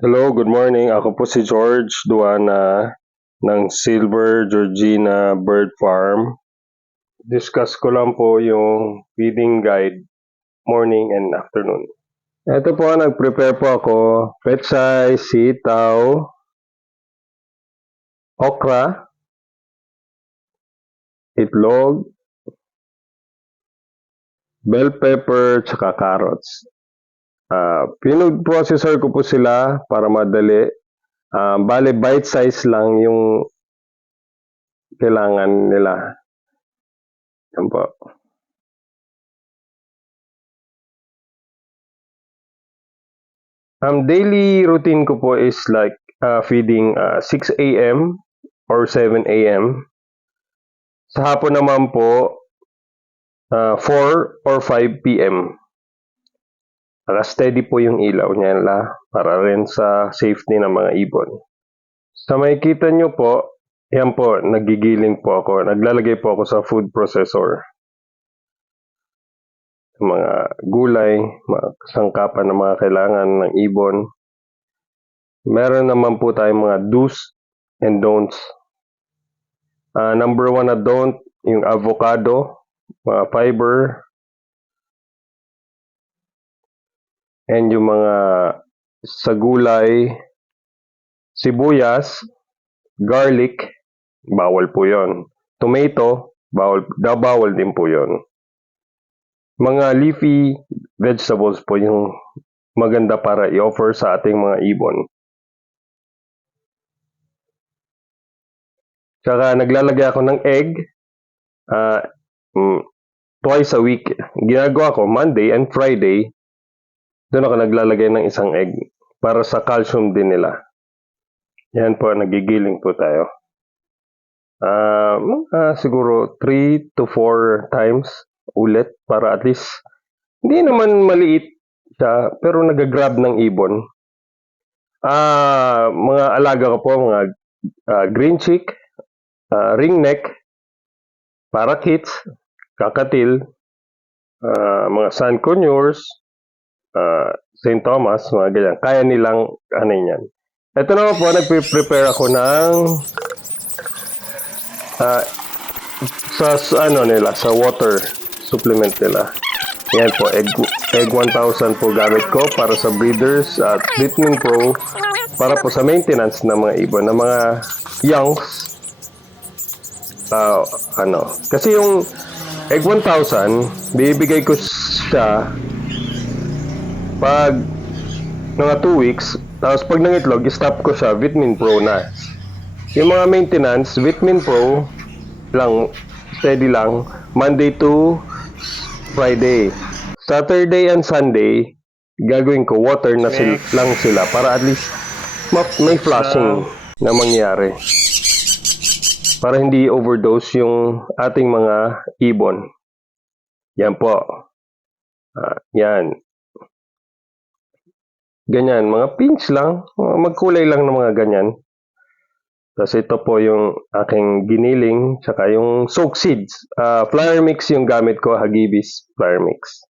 Hello, good morning. Ako po si George Duana ng Silver Georgina Bird Farm. Discuss ko lang po yung feeding guide morning and afternoon. Ito po, nag-prepare po ako. Pechay, sitaw, okra, itlog, bell pepper, tsaka carrots. Food processor ko po sila para madali. Bale, bite size lang yung kailangan nila. Yan po. Daily routine ko po is like feeding 6 a.m. or 7 a.m. Sa hapon naman po 4 or 5 p.m. Para steady po yung ilaw niya para rin sa safety ng mga ibon. Sa makikita nyo po, yan po, nagigiling po ako. Naglalagay po ako sa food processor. Mga gulay, mga sangkapan na mga kailangan ng ibon. Meron naman po tayong mga do's and don'ts. Number 1 na don't, yung avocado, mga fiber, and yung mga sa gulay, sibuyas, garlic, bawal po yon. Tomato, bawal din po yon. Mga leafy vegetables po yung maganda para i-offer sa ating mga ibon. Tsaka naglalagay ako ng egg twice a week. Ginagawa ko Monday and Friday. Doon ako naglalagay ng isang egg para sa calcium din nila. Yan po, nagigiling po tayo. Siguro 3 to 4 times ulit para at least hindi naman maliit siya pero nagagrab ng ibon. Mga alaga ko po, mga green chick, ringneck, parakeets, kakatil, mga sun conures, St. Thomas, mga ganyan. Kaya nilang ano yan. Ito naman po, nagpe-prepare ako ng sa water supplement nila. Yan po, egg 1000 po gamit ko para sa breeders at Vitamin Pro para po sa maintenance ng mga ibon, ng mga youngs. Kasi yung egg 1000, bibigay ko siya pag mga 2 weeks, tapos pag nangitlog, stop ko siya, Vitamin Pro na. Yung mga maintenance, Vitamin Pro lang, steady lang, Monday to Friday. Saturday and Sunday, gagawin ko water na lang sila para at least may flushing na mangyari. Para hindi overdose yung ating mga ibon. Yan po. Yan. Ganyan, mga pinch lang, magkulay lang ng mga ganyan. Tapos ito po yung aking giniling, tsaka yung soak seeds. Flour mix yung gamit ko, Hagibis flour mix.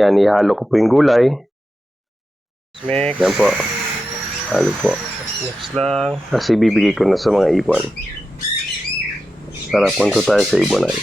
Yan, ihalo ko po yung gulay. Mix. Yan po. Halo po. Mix lang. Kasi bibigay ko na sa mga ibon. Tara, punto tayo sa ibon ay.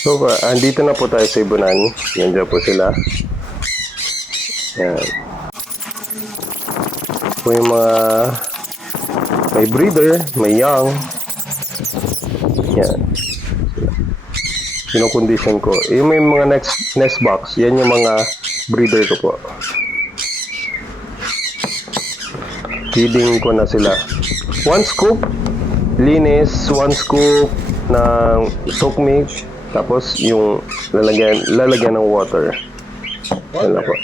So, andito na po tayo sa ibunan. Nandiyan po sila. Yan. Po yung mga may breeder, may young. Yan. Kino-condition ko. Yung may mga nest box, yan yung mga breeder ko po. Feeding ko na sila. 1 scoop, linis, 1 scoop ng soak mix, tapos yung lalagyan ng water. Yan na po.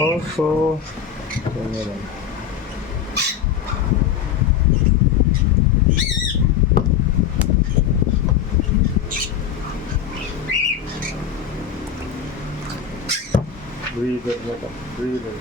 Also, ganyan lang. Breather na to. Breather.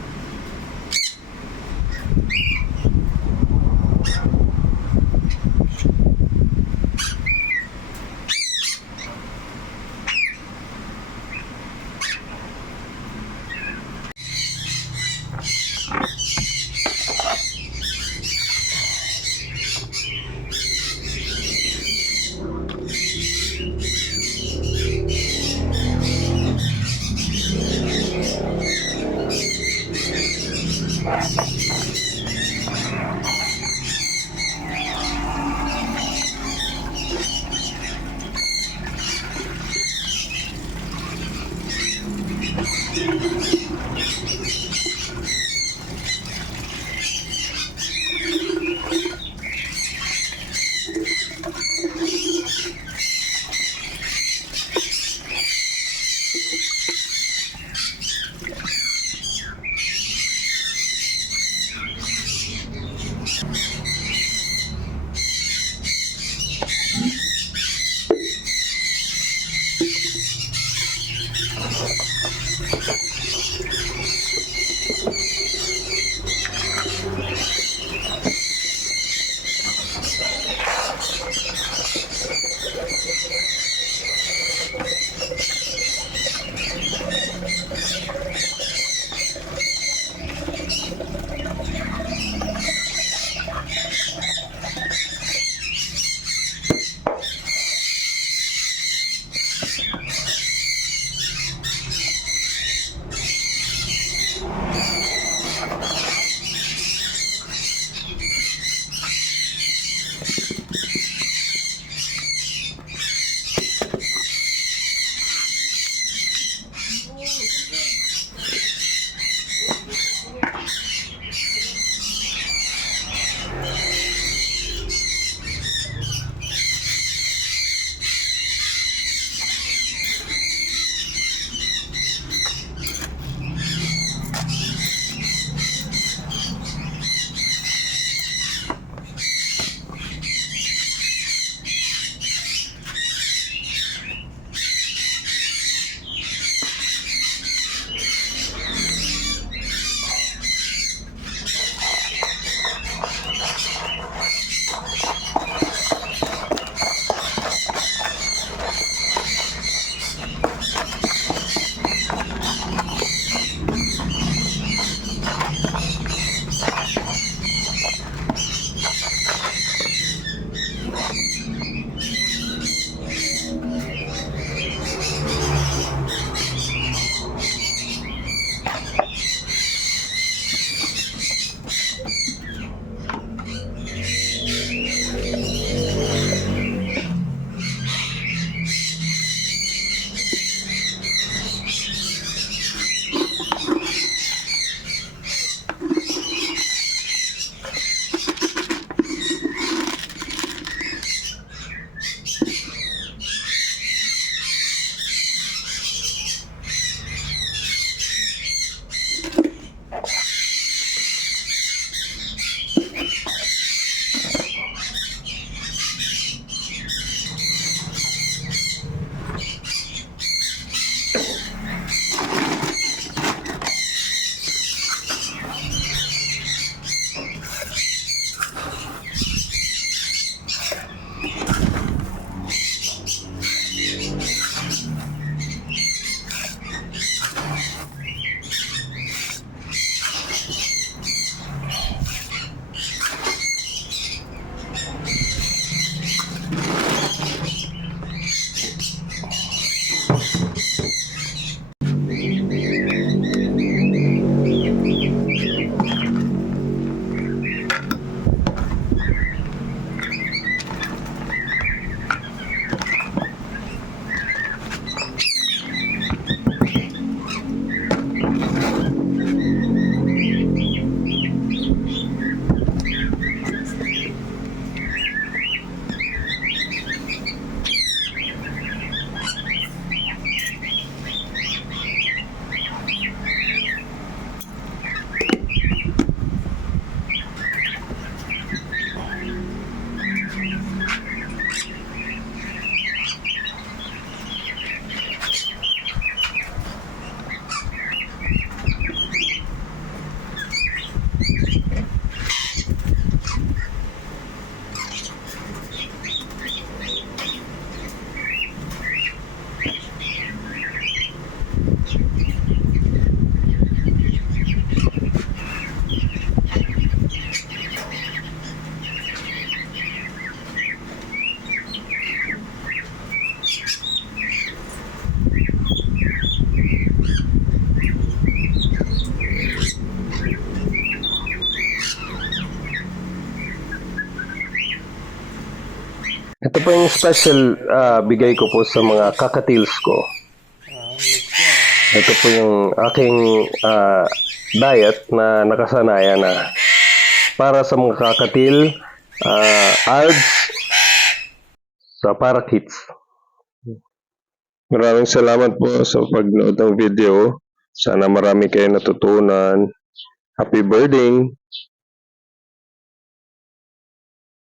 Ito po yung special bigay ko po sa mga kakatils ko. Ito po yung aking diet na nakasanayan na para sa mga kakatil, algs, sa parakeets. Maraming salamat po sa pagnood ng video. Sana marami kayo natutunan. Happy birding!